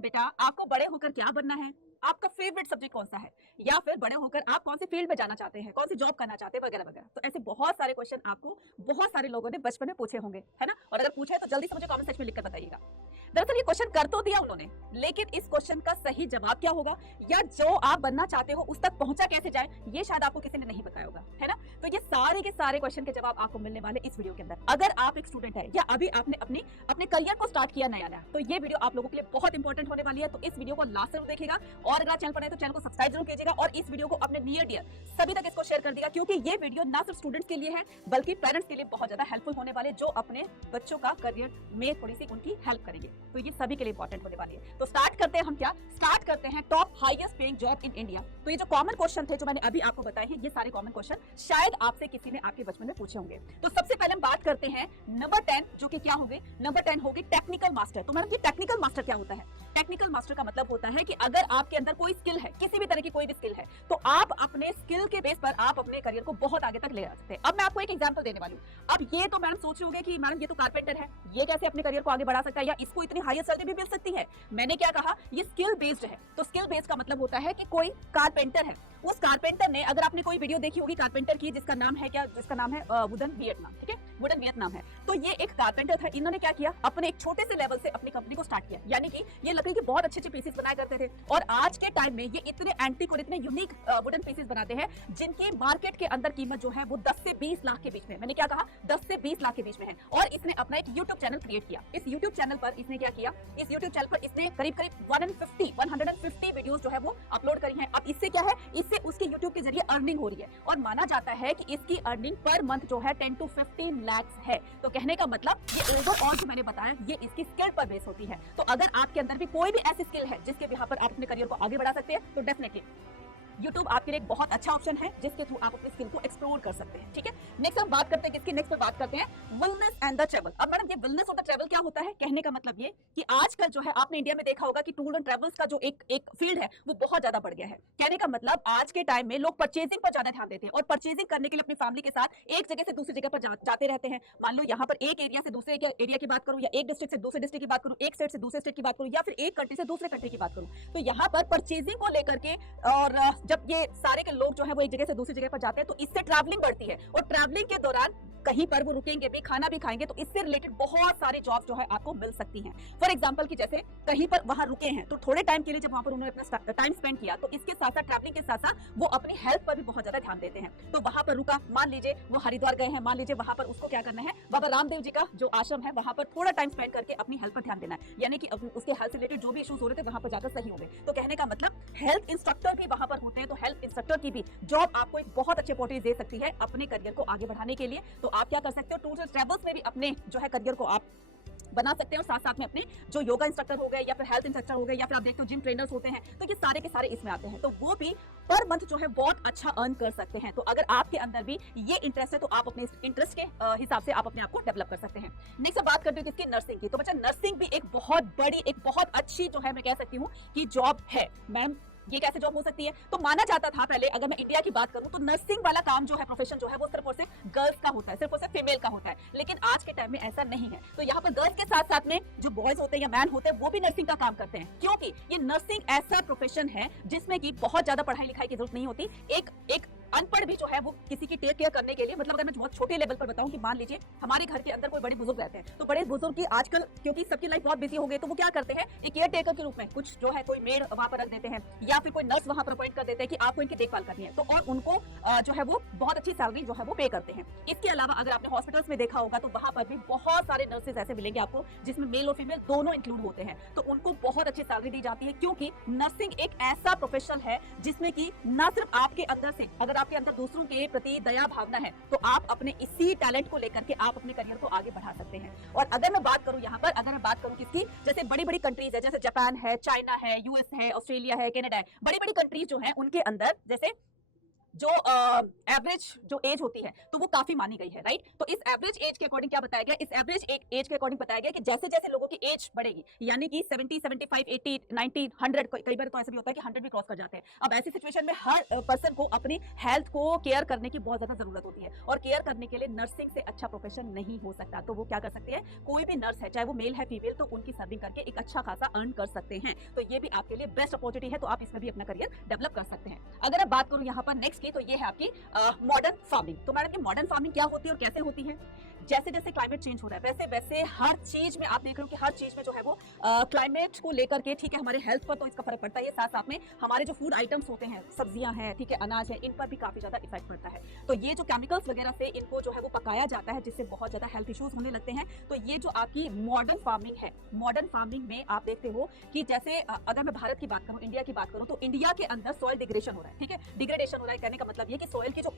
बेटा आपको बड़े होकर क्या बनना है, आपका फेवरेट सब्जेक्ट कौन सा है, या फिर बड़े होकर आप कौन सी फील्ड में जाना चाहते हैं, कौन सी जॉब करना चाहते हैं, वगैरह वगैरह। तो ऐसे बहुत सारे क्वेश्चन आपको बहुत सारे लोगों ने बचपन में पूछे होंगे, है ना। और अगर पूछे तो जल्दी से मुझे कमेंट सेक्शन में लिखकर बताइएगा। दरअसल ये क्वेश्चन कर तो दिया उन्होंने, लेकिन इस क्वेश्चन का सही जवाब क्या होगा या जो आप बनना चाहते हो उस तक पहुंचा कैसे जाए, ये शायद आपको किसी ने नहीं बताया होगा, है ना। तो ये सारे के सारे क्वेश्चन के जवाब आपको मिलने वाले इस वीडियो के अंदर। अगर आप एक स्टूडेंट है या अभी आपने अपने करियर को स्टार्ट किया नया नया, तो ये वीडियो आप लोगों के लिए बहुत इंपॉर्टेंट होने वाली है। तो इस वीडियो को लास्ट तक देखिएगा, और अगर चैनल पर है तो चैनल को सब्सक्राइब जरूर कीजिएगा, और इस वीडियो को अपने नियर डियर सभी तक इसको शेयर कर दिया, क्योंकि ये वीडियो ना सिर्फ स्टूडेंट्स के लिए है बल्कि पेरेंट्स के लिए बहुत ज्यादा हेल्पफुल होने वाले, जो अपने बच्चों का करियर में थोड़ी सी उनकी हेल्प करेंगे। तो ये सभी के लिए इंपॉर्टेंट होने वाली है। तो स्टार्ट करते हैं हम, क्या स्टार्ट करते हैं top highest paying job in India. तो ये जो कॉमन क्वेश्चन थे जो मैंने अभी आपको बताए हैं, ये सारे कॉमन क्वेश्चन शायद आपसे किसी ने आपके बचपन में पूछे होंगे। तो सबसे पहले हम बात करते हैं नंबर 10, जो कि क्या होगी, नंबर 10 होगी टेक्निकल मास्टर। तो मैडम ये टेक्निकल मास्टर क्या होता है? टेक्निकल मास्टर का मतलब होता है कि अगर आपके अंदर कोई स्किल है, किसी भी तरह की कोई भी स्किल है, तो आप अपने स्किल के बेस पर आप अपने करियर को बहुत आगे तक ले जा सकते हैं। अब मैं आपको एक एग्जांपल देने वाली हूँ। अब ये तो मैडम सोच रहे होंगे कि मैडम ये तो कारपेंटर है, ये कैसे अपने करियर को आगे बढ़ा सकता है, या इसको इतनी हायर सैलरी भी मिल सकती है। मैंने क्या कहा, ये स्किल बेस्ड है। तो स्किल बेस्ड का मतलब होता है कि कोई कारपेंटर है, उस कारपेंटर ने, अगर आपने कोई वीडियो देखी होगी कारपेंटर की, जिसका नाम है क्या, जिसका नाम है वुडन वियतनाम, ठीक है, वुडन वियतनाम है। तो ये एक कारपेंटर था, इन्होंने क्या किया, अपने एक छोटे से लेवल से अपनी कंपनी को स्टार्ट किया। यानी कि ये लकड़ी के बहुत अच्छे पीसेस बनाया करते थे, और आज के टाइम में ये इतने एंटीक और इतने यूनिक वुडन पीसेस बनाते हैं जिनकी मार्केट के अंदर कीमत जो है वो 10 से 20 लाख के बीच में, मैंने क्या कहा, 10 से 20 लाख के बीच में है। और इसने अपना एक यूट्यूब चैनल क्रिएट किया। इस यूट्यूब चैनल पर इसने क्या किया, इस यूट्यूब चैनल पर इसने करीब 150 वीडियोस जो है वो अपलोड करी हैं। अब इससे क्या है, इससे उसके यूट्यूब के जरिए अर्निंग हो रही है, और माना जाता है कि इसकी अर्निंग पर मंथ जो है 10 to 15 लाख है। तो कहने का मतलब ये ओवरऑल जो मैंने बताया, ये इसकी स्किल पर बेस होती है। तो अगर आपके अंदर भी कोई भी ऐसी स्किल है जिसके बिहाफ पर आप अपने करियर को आगे बढ़ा सकते हैं, तो डेफिनेटली YouTube आपके लिए एक बहुत अच्छा ऑप्शन है, जिसके थ्रू आप अपने स्किल को एक्सप्लोर कर सकते हैं। ठीक है, नेक्स्ट हम बात करते हैं किसकी, नेक्स्ट पे बात करते हैं वेलनेस एंड द ट्रैवल। अब मैडम ये वेलनेस और द ट्रैवल क्या होता है? कहने का मतलब ये कि आजकल जो है आपने इंडिया में देखा होगा कि टूर एंड ट्रैवल्स का जो एक फील्ड है वो बहुत ज्यादा बढ़ गया है। कहने का मतलब आज के टाइम में लोग परचेजिंग पर ज्यादा ध्यान देते हैं, और परचेजिंग करने के लिए अपनी फैमिली के साथ एक जगह से दूसरी जगह पर जाते रहते हैं। मान लो यहाँ पर एक एरिया से दूसरे एरिया की बात करूँ, या एक डिस्ट्रिक्ट से दूसरे डिस्ट्रिक्ट की बात करूँ, एक स्टेट से दूसरे स्टेट की बात करूँ, या फिर एक कंट्री से दूसरे कंट्री की बात करूँ, तो यहाँ पर परचेजिंग को लेकर के, और जब ये सारे लोग जो है वो एक जगह से दूसरी जगह पर जाते हैं, तो इससे ट्रैवलिंग बढ़ती है, और ट्रैवलिंग के दौरान कहीं पर वो रुकेंगे भी, खाना भी खाएंगे, तो इससे रिलेटेड बहुत सारी जॉब जो है आपको मिल सकती हैं। फॉर एग्जांपल कि जैसे कहीं पर वहां रुके हैं, तो थोड़े टाइम के लिए जब वहां पर उन्होंने अपना टाइम स्पेंड किया, तो इसके साथ साथ ट्रैवलिंग के साथ साथ वो अपनी हेल्थ पर भी बहुत ज्यादा ध्यान देते हैं। तो वहां पर रुका, मान लीजिए वो हरिद्वार गए हैं, मान लीजिए वहां पर उसको क्या करना है, बाबा रामदेव जी का जो आश्रम है वहां पर थोड़ा टाइम स्पेंड करके अपनी हेल्थ पर ध्यान देना है, यानी कि उसके हेल्थ से रिलेटेड जो भी इश्यूज हो रहे थे वहां पर जाकर सही हो गए। तो कहने का मतलब हेल्थ इंस्ट्रक्टर भी वहां पर होते हैं, तो हेल्थ इंस्ट्रक्टर की भी जॉब आपको एक बहुत अच्छे अपॉर्चुनिटी दे सकती है अपने करियर को आगे बढ़ाने के लिए। तो आप क्या कर सकते हो, टूर्स एंड ट्रैवल्स में भी अपने जो है करियर को आप बना सकते हैं, और साथ साथ में अपने जो योगा इंस्ट्रक्टर हो गए, या फिर हेल्थ इंस्ट्रक्टर हो गए, या फिर आप देखते हो जिम ट्रेनर्स होते हैं, तो ये सारे के सारे इसमें आते हैं। तो वो भी पर मंथ जो है बहुत अच्छा अर्न कर सकते हैं। तो अगर आपके अंदर भी ये इंटरेस्ट है, तो आप अपने इंटरेस्ट के हिसाब से आप अपने आप को डेवलप कर सकते हैं। नेक्स्ट बात करते हैं किसकी, नर्सिंग की। तो बच्चा नर्सिंग भी एक बहुत बड़ी, एक बहुत अच्छी जो है मैं कह सकती हूँ कि जॉब है। मैम ये कैसे जॉब हो सकती है? तो माना जाता था पहले, अगर मैं इंडिया की बात करूं, तो नर्सिंग वाला काम जो है, प्रोफेशन जो है, वो सिर्फ और सिर्फ गर्ल्स का होता है, सिर्फ और सिर्फ फीमेल का होता है। लेकिन आज के टाइम में ऐसा नहीं है। तो यहाँ पर गर्ल्स के साथ साथ में जो बॉयज होते हैं या मैन होते हैं, वो भी नर्सिंग का काम करते हैं, क्योंकि ये नर्सिंग ऐसा प्रोफेशन है जिसमें की बहुत ज्यादा पढ़ाई लिखाई की जरूरत नहीं होती। एक अनपढ़ भी जो है वो किसी की टेक केयर करने के लिए, मतलब अगर मैं बहुत छोटे लेवल पर बताऊं कि मान लीजिए हमारे घर के अंदर कोई बड़े बुजुर्ग रहते हैं, तो बड़े बुजुर्ग की आजकल क्योंकि सबकी लाइफ बहुत बिजी हो गई, तो वो क्या करते हैं, एक केयर टेकर के रूप में कुछ जो है कोई मेड वहां पर रख देते हैं, या फिर कोई नर्स वहां पर अपॉइंट कर देते हैं कि आपको इनकी देखभाल करनी है, तो और उनको जो है वो बहुत अच्छी सैलरी जो है वो पे करते हैं। इसके अलावा अगर आपने हॉस्पिटल्स में देखा होगा, तो वहां पर भी बहुत सारे नर्सेज ऐसे मिलेंगे आपको जिसमें मेल और फीमेल दोनों इंक्लूड होते हैं, तो उनको बहुत अच्छी सैलरी दी जाती है, क्योंकि नर्सिंग एक ऐसा प्रोफेशन है जिसमें कि ना सिर्फ आपके अंदर से, अगर आपके अंदर दूसरों के प्रति दया भावना है, तो आप अपने इसी टैलेंट को लेकर के आप अपने करियर को आगे बढ़ा सकते हैं। और अगर मैं बात करूं यहाँ पर, अगर मैं बात करूं किसकी, जैसे बड़ी बड़ी कंट्रीज है, जैसे जापान है, चाइना है, यूएस है, ऑस्ट्रेलिया है, कनाडा है, बड़ी बड़ी कंट्रीज जो है उनके अंदर जैसे जो एवरेज जो एज होती है तो वो काफी मानी गई है, राइट। तो इस एवरेज एज के अकॉर्डिंग क्या बताया गया, इस एवरेज एज के अकॉर्डिंग बताया गया कि जैसे जैसे लोगों की एज बढ़ेगी, यानी कि 70, 75, 80, 90, 100, कई बार तो ऐसा भी होता है कि 100 भी क्रॉस कर जाते हैं। अब ऐसी सिचुएशन में हर पर्सन को अपनी हेल्थ को केयर करने की बहुत ज्यादा जरूरत होती है, और केयर करने के लिए नर्सिंग से अच्छा प्रोफेशन नहीं हो सकता। तो वो क्या कर सकती है, कोई भी नर्स है, चाहे वो मेल है फीमेल, तो उनकी सर्विंग करके एक अच्छा खासा अर्न कर सकते हैं। तो ये भी आपके लिए बेस्ट अपॉर्चुनिटी है, तो आप इसमें भी अपना करियर डेवलप कर सकते हैं। अगर मैं बात करूं यहाँ पर नेक्स्ट की, तो ये है आपकी मॉडर्न फार्मिंग। तो मैडम की मॉडर्न फार्मिंग क्या होती है और कैसे होती है। जैसे जैसे क्लाइमेट चेंज हो रहा है वैसे वैसे हर चीज में आप देख रहे हो कि हर चीज में जो है वो क्लाइमेट को लेकर के, ठीक है, हमारे हेल्थ पर तो इसका फर्क पड़ता है, साथ साथ में हमारे जो फूड आइटम्स होते हैं, सब्जियां हैं, ठीक है, अनाज है, इन पर भी काफी ज्यादा इफेक्ट पड़ता है। तो ये जो केमिकल्स वगैरह से इनको जो है वो पकाया जाता है, जिससे बहुत ज्यादा हेल्थ इश्यूज होने लगते हैं। तो ये जो आपकी मॉडर्न फार्मिंग है, मॉडर्न फार्मिंग में आप देखते हो कि जैसे अगर मैं भारत की बात करूं, इंडिया की बात करूं, तो इंडिया के अंदर सॉइल डिग्रेडेशन हो रहा है, ठीक है। डिग्रेडेशन हो रहा है कहने का मतलब ये कि सॉइल की जो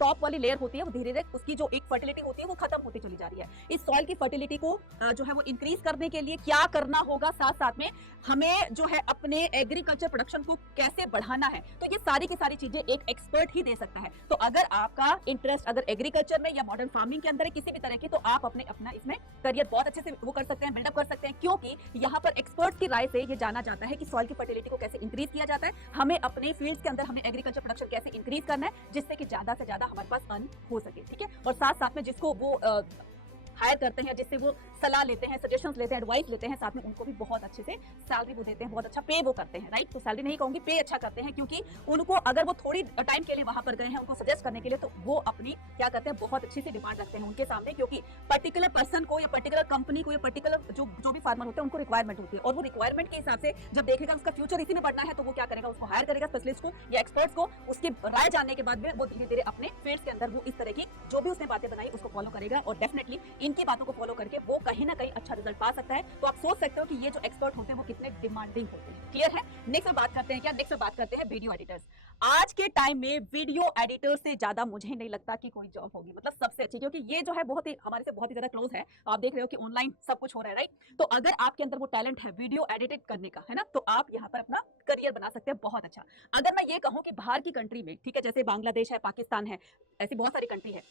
टॉप वाली लेयर होती है वो धीरे धीरे उसकी जो एक फर्टिलिटी होती है वो खत्म होती चली जा रही है। इस सॉइल की फर्टिलिटी को जो है वो इंक्रीज करने के लिए क्या करना होगा, साथ साथ में हमें जो है अपने एग्रीकल्चर प्रोडक्शन को कैसे बढ़ाना है, तो ये सारी की सारी चीजें एक एक्सपर्ट ही दे सकता है। तो अगर आपका इंटरेस्ट अगर एग्रीकल्चर में या मॉडर्न फार्मिंग के अंदर है किसी भी तरह की, तो आप अपना इसमें करियर बहुत अच्छे से वो कर सकते हैं, बिल्डअप कर सकते हैं, क्योंकि यहाँ पर एक्सपर्ट्स की राय से ये जाना जाता है कि सॉइल की फर्टिलिटी को कैसे इंक्रीज किया जाता है, हमें अपने फील्ड्स के अंदर हमें एग्रीकल्चर प्रोडक्शन कैसे इंक्रीज करना है, जिससे कि ज्यादा से ज्यादा हमारे पास अर्न हो सके, ठीक है। और साथ साथ में जिसको वो हायर करते हैं, जिससे वो सलाह लेते हैं, सजेशंस लेते हैं, एडवाइस लेते हैं, साथ में उनको भी बहुत अच्छे से सैलरी वो देते हैं, बहुत अच्छा पे वो करते हैं, राइट। तो सैलरी नहीं कहूंगी, पे अच्छा करते हैं, क्योंकि उनको अगर वो थोड़ी टाइम के लिए वहां पर गए हैं उनको सजेस्ट करने के लिए, तो वो अपनी क्या करते हैं, बहुत अच्छी सी डिमांड रखते हैं उनके सामने, क्योंकि पर्टिकुलर पर्सन को या पर्टिकुलर कंपनी को या पर्टिकुलर जो भी फार्मर होते हैं उनको रिक्वायरमेंट होती है, और वो रिक्वायरमेंट के हिसाब से जब देखेगा उसका फ्यूचर इसी में बढ़ना है, तो वो क्या करेगा, उसको हायर करेगा, स्पेशलिस्ट को या एक्सपर्ट्स को। उसकी राय जानने के बाद में वो धीरे धीरे अपने फील्ड के अंदर वो इस तरह की जो भी उसने बातें बनाई उसको फॉलो करेगा, और डेफिनेटली इनकी बातों को फॉलो करके वो कहीं ना कहीं अच्छा रिजल्ट पा सकता है। तो आप सोच सकते हो कि ये जो एक्सपर्ट होते हैं वो कितने डिमांडिंग होते हैं। क्लियर है। नेक्स्ट में बात करते हैं क्या, नेक्स्ट में बात करते हैं वीडियो एडिटर्स। आज के टाइम में वीडियो एडिटर से ज्यादा मुझे नहीं लगता कि कोई जॉब होगी, मतलब सबसे अच्छी, क्योंकि ये जो है बहुत ही हमारे से बहुत ही ज्यादा क्लोज है। आप देख रहे हो कि ऑनलाइन सब कुछ हो रहा है, राइट। तो अगर आपके अंदर वो टैलेंट है वीडियो एडिट करने का, है ना, तो आप यहाँ पर अपना करियर बना सकते हैं बहुत अच्छा। अगर मैं ये कहूँ कि बाहर की कंट्री में, ठीक है, जैसे बांग्लादेश है, पाकिस्तान है, ऐसी बहुत सारी कंट्री है,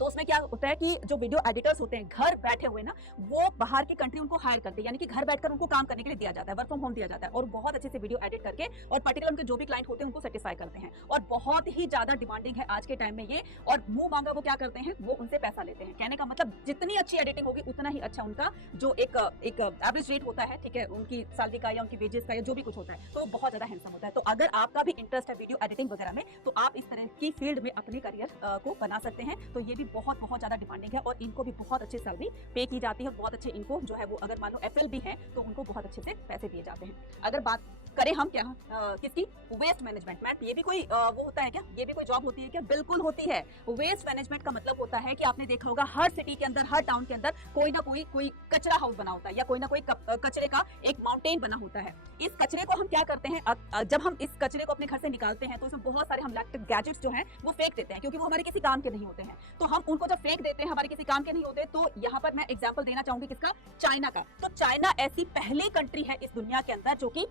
तो उसमें क्या होता है कि जो वीडियो एडिटर्स होते हैं घर बैठे हुए ना, वो बाहर की कंट्री उनको हायर करते हैं, यानी कि घर बैठकर उनको काम करने के लिए दिया जाता है, वर्क फ्रॉम होम दिया जाता है, और बहुत अच्छे से वीडियो एडिट करके और पर्टिकुलर उनके जो भी क्लाइंट होते हैं उनको सेटिस्फाई करते हैं, और बहुत ही ज्यादा डिमांडिंग है आज के टाइम में ये। और मुंह मांगा वो क्या करते हैं, वो उनसे पैसा लेते हैं। कहने का मतलब जितनी अच्छी एडिटिंग होगी उतना ही अच्छा उनका जो एक एवरेज रेट होता है, ठीक है, उनकी सैलरी का या उनकी वेजेस का या जो भी कुछ होता है, तो वो बहुत ज्यादा हैंडसम होता है। तो अगर आपका भी इंटरेस्ट है वीडियो एडिटिंग वगैरह में, तो आप इस तरह की फील्ड में अपने करियर को बना सकते हैं। तो ये भी बहुत बहुत ज्यादा डिमांडिंग है, और इनको भी बहुत अच्छी सैलरी पे की जाती है, और बहुत अच्छे इनको जो है वो, अगर मान लो एफएल भी है तो उनको बहुत अच्छे से पैसे दिए जाते हैं। अगर बात करें हम क्या किसकी, वेस्ट मैनेजमेंट। मैम ये भी कोई वो होता है क्या, ये भी कोई जॉब होती है क्या? बिल्कुल होती है। वेस्ट मैनेजमेंट का मतलब होता है कि आपने देखा होगा हर सिटी के अंदर, हर टाउन के अंदर कोई ना कोई कचरा हाउस बना होता है, या कोई ना कोई कचरे का एक माउंटेन बना होता है। इस कचरे को हम क्या करते हैं, जब हम इस कचरे को अपने घर से निकालते हैं तो इसमें बहुत सारे हम इलेक्ट्रिक गैजेट्स जो हैं वो फेंक देते हैं, क्योंकि वो हमारे किसी काम के नहीं होते हैं। तो हम उनको जब फेंक देते हैं, हमारे किसी काम के नहीं होते, तो यहाँ पर मैं एग्जांपल देना चाहूंगी किसका, चाइना का। तो चाइना ऐसी पहली कंट्री है इस दुनिया के अंदर जो कि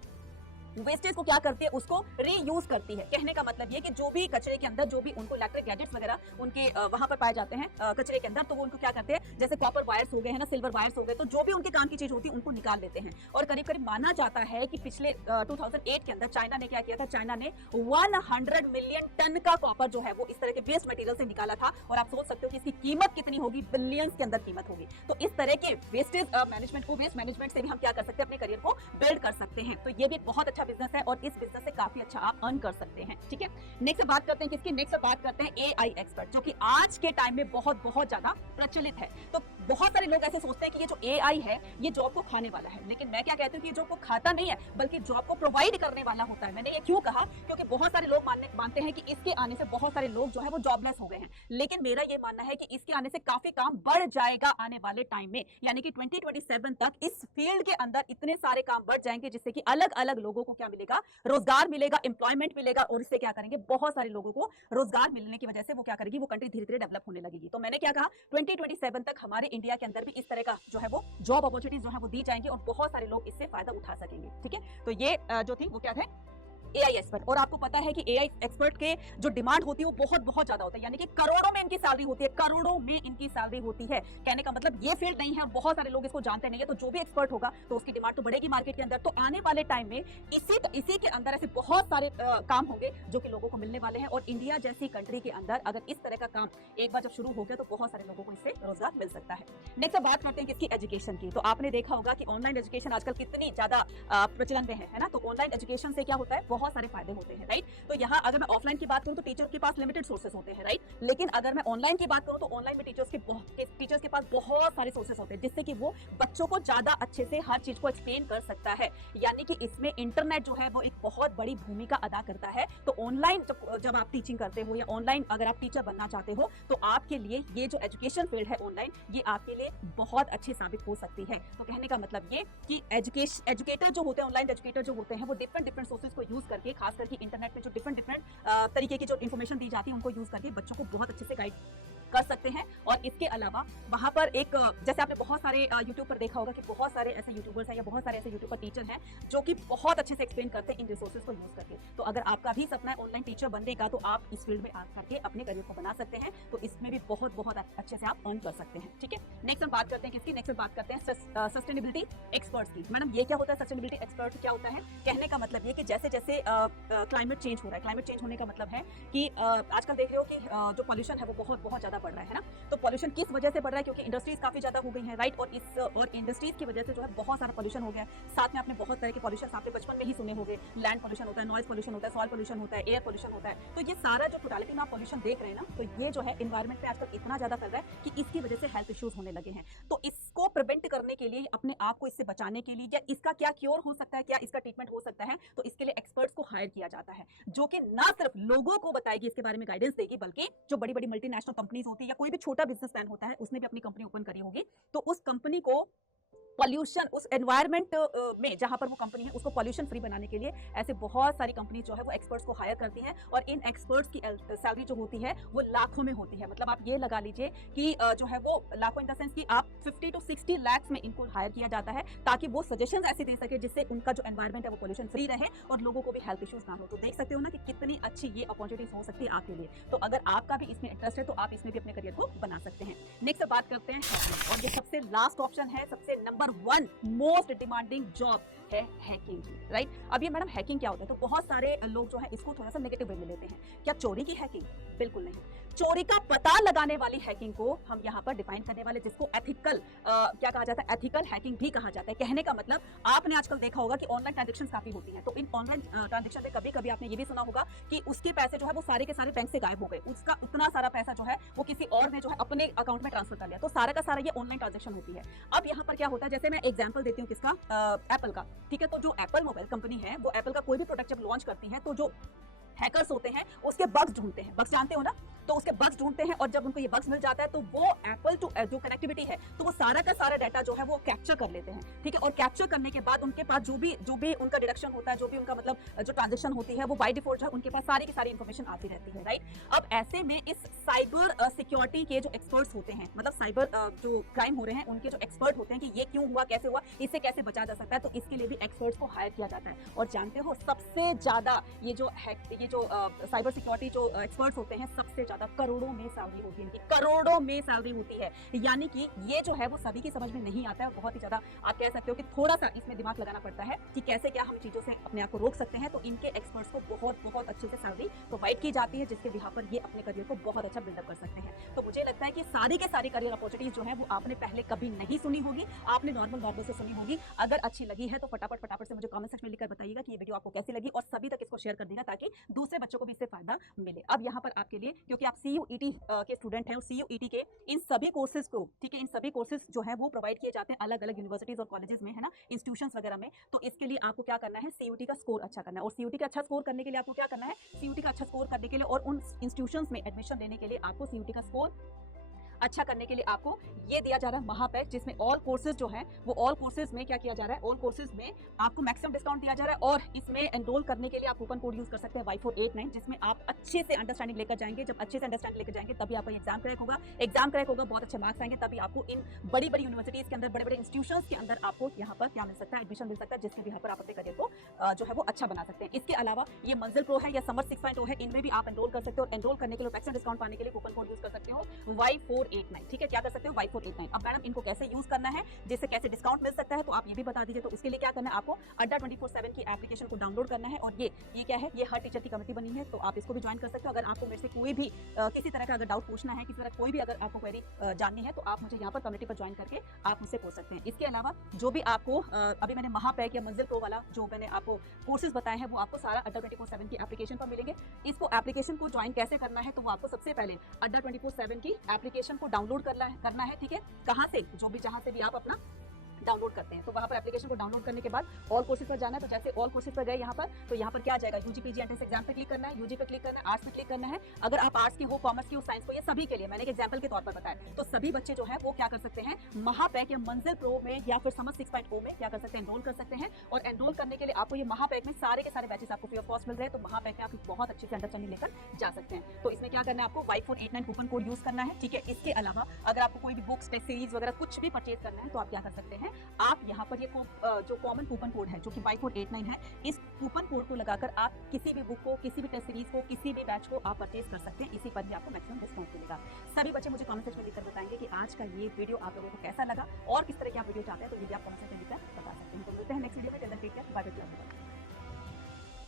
वेस्टेज को क्या करती है, उसको रीयूज करती है। कहने का मतलब ये कि जो भी कचरे के अंदर जो भी उनको इलेक्ट्रिक गैजेट्स वगैरह उनके वहां पर पाए जाते हैं कचरे के अंदर, तो वो उनको क्या करते हैं, जैसे कॉपर वायर्स हो गए हैं ना, सिल्वर वायर्स हो गए, तो जो भी उनके काम की चीज होती है उनको निकाल लेते हैं। और करीब करीब माना जाता है कि पिछले 2008 के अंदर चाइना ने क्या किया था, चाइना ने 100 मिलियन टन का कॉपर जो है वो इस तरह के वेस्ट मटेरियल से निकाला था। और आप सोच सकते हो कि इसकी कीमत कितनी होगी, बिलियंस के अंदर कीमत होगी। तो इस तरह के वेस्टेज मैनेजमेंट को, वेस्ट मैनेजमेंट से भी हम क्या कर सकते हैं, अपने करियर को बिल्ड कर सकते हैं। तो ये भी बहुत अच्छा बिजनेस है, और इस बिजनेस से काफी अच्छा आप अर्न कर सकते हैं। ठीक है, नेक्स्ट बात करते हैं किसकी, नेक्स्ट बात करते हैं एआई एक्सपर्ट, जो कि आज के टाइम में बहुत बहुत ज्यादा प्रचलित है। तो बहुत सारे लोग ऐसे सोचते हैं कि ये जो एआई है ये जॉब को खाने वाला है, लेकिन मैं क्या कहती हूँ कि ये जॉब को खाता नहीं है, बल्कि जॉब को प्रोवाइड करने वाला होता है। मैंने ये क्यों कहा, क्योंकि बहुत सारे लोग मानते हैं कि इसके आने से बहुत सारे लोग जो है वो जॉबलेस हो गए हैं, लेकिन मेरा ये मानना है कि इसके आने से काफी काम बढ़ जाएगा आने वाले टाइम में, यानी कि 2027 तक इस फील्ड के अंदर इतने सारे काम बढ़ जाएंगे, जिससे कि अलग अलग लोगों को क्या मिलेगा, रोजगार मिलेगा, एम्प्लॉयमेंट मिलेगा, और इससे क्या करेंगे, बहुत सारे लोगों को रोजगार मिलने की वजह से वो क्या करेगी, वो कंट्री धीरे धीरे डेवलप होने लगेगी। तो मैंने क्या कहा, 2027 तक हमारे इंडिया के अंदर भी इस तरह का जो है वो जॉब अपॉर्चुनिटीज जो है वो दी जाएंगी, और बहुत सारे लोग इससे फायदा उठा सकेंगे। ठीक है, तो ये जो थी वो क्या थे, एआई एक्सपर्ट। और आपको पता है कि एआई एक्सपर्ट के जो डिमांड होती है वो बहुत बहुत ज्यादा होता है, यानी कि करोड़ों में इनकी सैलरी होती है, करोड़ों में इनकी सैलरी होती है। कहने का मतलब ये फील्ड नहीं है और बहुत सारे लोग इसको जानते नहीं है, तो जो भी एक्सपर्ट होगा तो उसकी डिमांड तो बढ़ेगी मार्केट के अंदर। तो आने वाले टाइम में इसी के अंदर ऐसे बहुत सारे काम होंगे जो कि लोगों को मिलने वाले हैं। और इंडिया जैसी कंट्री के अंदर अगर इस तरह का काम एक बार जब शुरू हो गया तो बहुत सारे लोगों को इससे रोजगार मिल सकता है। नेक्स्ट बात करते हैं किसकी, एजुकेशन की। तो आपने देखा होगा कि ऑनलाइन एजुकेशन आजकल कितनी ज्यादा प्रचलन में है ना। तो ऑनलाइन एजुकेशन से क्या होता है, बहुत सारे फायदे होते हैं, राइट। तो यहाँ अगर मैं ऑफलाइन की बात करूँ तो टीचर के पास लिमिटेड सोर्सेस होते हैं, राइट। लेकिन अगर मैं ऑनलाइन की बात करूँ तो ऑनलाइन में टीचर्स के पास बहुत सारे सोर्सेस होते हैं, जिससे कि वो बच्चों को ज्यादा अच्छे से हर चीज को एक्सप्लेन कर सकता है। यानी कि इसमें इंटरनेट जो है वो एक बहुत बड़ी भूमिका अदा करता है। तो ऑनलाइन जब आप टीचिंग करते हो या ऑनलाइन अगर आप टीचर बनना चाहते हो तो आपके लिए ये जो एजुकेशन फील्ड है ऑनलाइन, ये आपके लिए बहुत अच्छी साबित हो सकती है। तो कहने का मतलब ये कि एजुकेटर जो होते हैं, ऑनलाइन एजुकेटर जो होते हैं, वो डिफरेंट सोर्सेज को यूज करके, खास करके इंटरनेट में जो डिफरेंट तरीके की जो इन्फॉर्मेशन दी जाती है उनको यूज करके बच्चों को बहुत अच्छे से गाइड कर सकते हैं। और इसके अलावा वहां पर एक, जैसे आपने बहुत सारे यूट्यूब पर देखा होगा कि बहुत सारे ऐसे यूट्यूबर्स हैं या बहुत सारे ऐसे यूट्यूबर टीचर हैं जो कि बहुत अच्छे से एक्सप्लेन करते हैं इन रिसोर्सेज को यूज करके। तो अगर आपका भी सपना है ऑनलाइन टीचर बनने का तो आप इस फील्ड में आ करके अपने करियर को बना सकते हैं। तो इसमें भी बहुत बहुत अच्छे से आप अर्न कर सकते हैं, ठीक है। नेक्स्ट हम बात करते हैं किसकी, नेक्स्ट बात करते हैं सस्टेनेबिलिटी एक्सपर्ट्स की। मैडम ये क्या होता है, सस्टेनेबिलिटी एक्सपर्ट क्या होता है? कहने का मतलब ये कि जैसे जैसे क्लाइमेट चेंज हो रहा है, क्लाइमेट चेंज होने का मतलब है कि आजकल देख रहे हो कि जो पॉल्यूशन है वो बहुत बहुत ज्यादा बढ़ रहा है ना। तो पॉल्यूशन किस वजह से बढ़ रहा है, क्योंकि इंडस्ट्रीज काफी ज्यादा हो गई हैं, राइट। और इंडस्ट्रीज की वजह से जो है बहुत सारा पॉल्यूशन हो गया है। साथ में आपने बहुत तरह के पॉल्यूशन आपने बचपन में ही सुने होंगे, लैंड पॉल्यूशन होता है, नॉइज पॉल्यूशन होता है, सॉइल पॉल्यूशन होता है, एयर पॉल्यूशन होता है। तो ये सारा जो टोटलिटी में आप पॉल्यूशन देख रहे हैं ना, तो ये जो है एनवायरमेंट में आजकल इतना ज्यादा फैल रहा है कि इसकी वजह से हेल्थ इश्यूज होने लगे हैं। तो इसको प्रिवेंट करने के लिए, अपने आप को इससे बचाने के लिए, या इसका क्या क्योर हो सकता है, क्या इसका ट्रीटमेंट हो सकता है, तो इसके लिए एक्सपर्ट्स को हायर किया जाता है, जो कि ना सिर्फ लोगों को बताएगी, इसके बारे में गाइडेंस देगी, बल्कि जो बड़ी बड़ी मल्टीनेशनल कंपनीज होती है या कोई भी छोटा बिजनेसमैन होता है, उसने भी अपनी कंपनी ओपन करी होगी, तो उस कंपनी को पॉल्यूशन, उस एनवायरनमेंट में जहां पर वो कंपनी है उसको पॉल्यूशन फ्री बनाने के लिए ऐसे बहुत सारी कंपनी जो है वो एक्सपर्ट्स को हायर करती हैं। और इन एक्सपर्ट्स की सैलरी जो होती है वो लाखों में होती है। मतलब आप ये लगा लीजिए कि जो है वो लाखों इन द सेंस कि आप 50 to 60 लाख में इनको हायर किया जाता है, ताकि वो सजेशंस ऐसे दे सके जिससे उनका जो एनवायरमेंट है वो पॉल्यूशन फ्री रहे और लोगों को भी हेल्थ इश्यूज ना हो। तो देख सकते हो ना कि कितनी अच्छी ये अपॉर्चुनिटीज हो सकती है आपके लिए। तो अगर आपका भी इसमें इंटरेस्ट है तो आप इसमें भी अपने करियर को बना सकते हैं। नेक्स्ट बात करते हैं हैकिंग, और ये सबसे लास्ट ऑप्शन है, सबसे नंबर 1 मोस्ट डिमांडिंग जॉब है हैकिंग की, राइट। अब ये मैडम हैकिंग क्या होता है, तो बहुत सारे लोग जो है इसको थोड़ा सा नेगेटिव वे में लेते हैं। क्या चोरी की हैकिंग? बिल्कुल नहीं। चोरी का पता लगाने वाली हैकिंग को हम यहाँ पर डिफाइन करने वाले, जिसको एथिकल क्या कहा जाता है, एथिकल हैकिंग भी कहा जाता है। कहने का मतलब आपने आजकल देखा होगा कि ऑनलाइन ट्रांजेक्शन काफी होती है, तो इन ऑनलाइन ट्रांजेक्शन में कभी कभी आपने ये भी सुना होगा कि उसके पैसे जो है वो सारे के सारे बैंक से गायब हो गए, उसका उतना सारा पैसा जो है वो किसी और ने जो है अपने अकाउंट में ट्रांसफर कर लिया। तो सारा का सारा ये ऑनलाइन ट्रांजेक्शन होती है। अब यहाँ पर क्या होता है, जैसे मैं एग्जाम्पल देती हूँ किसका, एप्पल का, ठीक है। तो जो एप्पल मोबाइल कंपनी है, वो एप्पल का कोई भी प्रोडक्ट जब लॉन्च करती है तो जो हैकर्स होते हैं उसके बग्स ढूंढते हैं, बग्स जानते हो ना, तो उसके बग्स ढूंढते हैं। और जब उनको ये बग्स मिल जाता है तो वो एप्पल टू जो कनेक्टिविटी है तो वो सारा का सारा डाटा जो है वो कैप्चर कर लेते हैं, ठीक है। और कैप्चर करने के बाद उनके पास जो भी उनका डिडक्शन होता है, जो भी उनका मतलब जो ट्रांजेक्शन होती है, वो बाय डिफॉल्ट जो है उनके पास सारी की सारी इन्फॉर्मेशन आती रहती है, राइट। अब ऐसे में इस साइबर सिक्योरिटी के जो एक्सपर्ट्स होते हैं, मतलब साइबर जो क्राइम हो रहे हैं उनके जो एक्सपर्ट होते हैं कि ये क्यों हुआ, कैसे हुआ, इससे कैसे बचा जा सकता है, तो इसके लिए भी एक्सपर्ट्स को हायर किया जाता है। और जानते हो सबसे ज्यादा ये जो साइबर सिक्योरिटी जो एक्सपर्ट्स होते हैं, सबसे ज्यादा करोड़ों में सैलरी होती है, करोड़ों में सैलरी होती है। यानी कि ये जो है वो सभी की समझ में नहीं आता है, बहुत ही ज्यादा आप कह सकते हो कि थोड़ा सा इसमें दिमाग लगाना पड़ता है कि कैसे क्या हम चीजों से अपने आप को रोक सकते हैं। तो इनके एक्सपर्ट्स को बहुत बहुत अच्छे से सैलरी प्रोवाइड की जाती है, जिसके बिहाफ पर ये अपने करियर को बहुत अच्छा बिल्डअप कर सकते हैं। तो मुझे लगता है कि सारी के सारी करियर अपॉर्चुनिटीज जो है वो आपने पहले कभी नहीं सुनी होगी, आपने नॉर्मल से सुनी होगी। अगर अच्छी लगी है तो फटाफट से मुझे कमेंट सेक्शन में लिखकर बताइएगा कि ये वीडियो आपको कैसी लगी, और सभी तक इसको शेयर कर देना ताकि दूसरे बच्चों को भी इससे फायदा मिले। अब यहाँ पर आपके लिए, क्योंकि आप CUET के स्टूडेंट हैं, और CUET के इन सभी कोर्सेज को, ठीक है, इन सभी कोर्सेज जो है वो प्रोवाइड किए जाते हैं अलग अलग यूनिवर्सिटीज और कॉलेजेस में, है ना, इंस्टीट्यूशंस वगैरह में। तो इसके लिए आपको क्या करना है, CUET का स्कोर अच्छा करना है। और CUET का अच्छा स्कोर करने के लिए आपको क्या करना है, CUET का अच्छा स्कोर करने के लिए और उन इंस्टीट्यूशंस में एडमिशन लेने के लिए आपको CUET का स्कोर अच्छा करने के लिए आपको ये दिया जा रहा है महापैक, जिसमें ऑल कोर्सेज जो है वो ऑल कोर्सेज में क्या किया जा रहा है, ऑल कोर्सेज में आपको मैक्सिमम डिस्काउंट दिया जा रहा है। और इसमें एनरोल करने के लिए आप कूपन कोड यूज कर सकते हैं Y489, जिसमें आप अच्छे से अंडरस्टैंडिंग लेकर जाएंगे। जब अच्छे से अंडरस्टैंडिंग लेकर जाएंगे तभी आपका एग्जाम क्रैक होगा, एग्जाम क्रैक होगा, बहुत अच्छे मार्क्स आएंगे, तभी आपको इन बड़ी बड़ी यूनिवर्सिटीज के अंदर, बड़े बड़े इंस्टीट्यूशंस के अंदर आपको यहाँ पर क्या मिल सकता है, एडमिशन मिल सकता है, जिसमें भी यहाँ पर आप अपने करियर को जो है वो अच्छा बना सकते हैं। इसके अलावा ये मंजिल प्रो है या समर 6.0 है, इनमें भी आप एनरोल कर सकते हो। एनरोल करने के लिए मैक्सिमम डिस्काउंट पाने के लिए कूपन कोड यूज कर सकते हो Y489। ठीक है, क्या कर सकते हो, Y489। अब मैडम इनको कैसे यूज करना है, जिससे कैसे डिस्काउंट मिल सकता है, तो आप ये भी बता दीजिए। तो उसके लिए क्या करना है, आपको अड्डा 24/7 की एप्लीकेशन को डाउनलोड करना है। और ये क्या है, ये हर टीचर की कमेटी बनी है, तो आप इसको भी ज्वाइन कर सकते हो। अगर आपको मेरे से कोई भी किसी तरह का अगर डाउट पूछना है, किसी तरह कोई भी अगर आपको क्वेरी जाननी है, तो आप मुझे यहाँ पर कमेटी पर ज्वाइन करके आप मुझसे पूछ सकते हैं। इसके अलावा जो भी आपको अभी मैंने महापैक या मंजिल प्रो वाला जो मैंने आपको कोर्सेज बताए हैं, वो आपको सारा अड्डा 24/7 की एप्लीकेशन पर मिलेंगे। इसको एप्लीकेशन को ज्वाइन कैसे करना है, तो वो आपको सबसे पहले अड्डा 24/7 की एप्लीकेशन को डाउनलोड करना है। ठीक है, कहाँ से, जो भी जहाँ से भी आप अपना डाउनलोड करते हैं, तो वहां पर एप्लीकेशन को डाउनलोड करने के बाद ऑल कोर्सेज पर जाना है। तो जैसे ऑल कोर्सेज पर गए यहाँ पर, तो यहाँ पर क्या आ जाएगा, यूजी पीजी एंट्रेंस एग्जाम पे क्लिक करना है, यूजी पे क्लिक करना है, आर्ट्स पे क्लिक करना है। अगर आप आर्ट्स के हो, कॉमर्स के हो, साइंस को, ये सभी के लिए मैंने एक एग्जाम्पल के तौर पर बताया, तो सभी बच्चे जो है वो क्या कर सकते हैं, महापैक या मंजिल प्रो में या फिर समर 6.0 में क्या कर सकते हैं, एनरोल कर सकते हैं। और एनरोल करने के लिए आपको ये महापैक में सारे के सारे बैचेस आपको फ्री ऑफ कॉस्ट मिल रहे हैं। तो महापैक में आप बहुत अच्छे से अंडरस्टैंडिंग लेकर जा सकते हैं। तो इसमें क्या करना है, आपको Y489 कूपन कोड यूज करना है। ठीक है, इसके अलावा अगर आपको कोई भी बुक्स, टेस्ट सीरीज वगैरह कुछ भी परचेज करना है, तो आप क्या कर सकते हैं, आप यहाँ पर ये जो कॉमन कूपन कोड है जो कि Y489 है, इस कूपन कोड को लगाकर आप किसी भी बुक को, किसी भी टेस्ट सीरीज को, किसी भी बैच को आप परचेज कर सकते हैं। इसी पर भी आपको मैक्सिमम डिस्काउंट मिलेगा। सभी बच्चे मुझे कमेंट सेक्शन में लिखकर बताएंगे कि आज का ये वीडियो आप लोगों को कैसा लगा और किस तरह की आप वीडियो चाहते हैं, तो ये भी आप कमेंट सेक्शन में लिखकर बता सकते हैं। तो मिलते हैं नेक्स्ट वीडियो में। Take care, bye bye.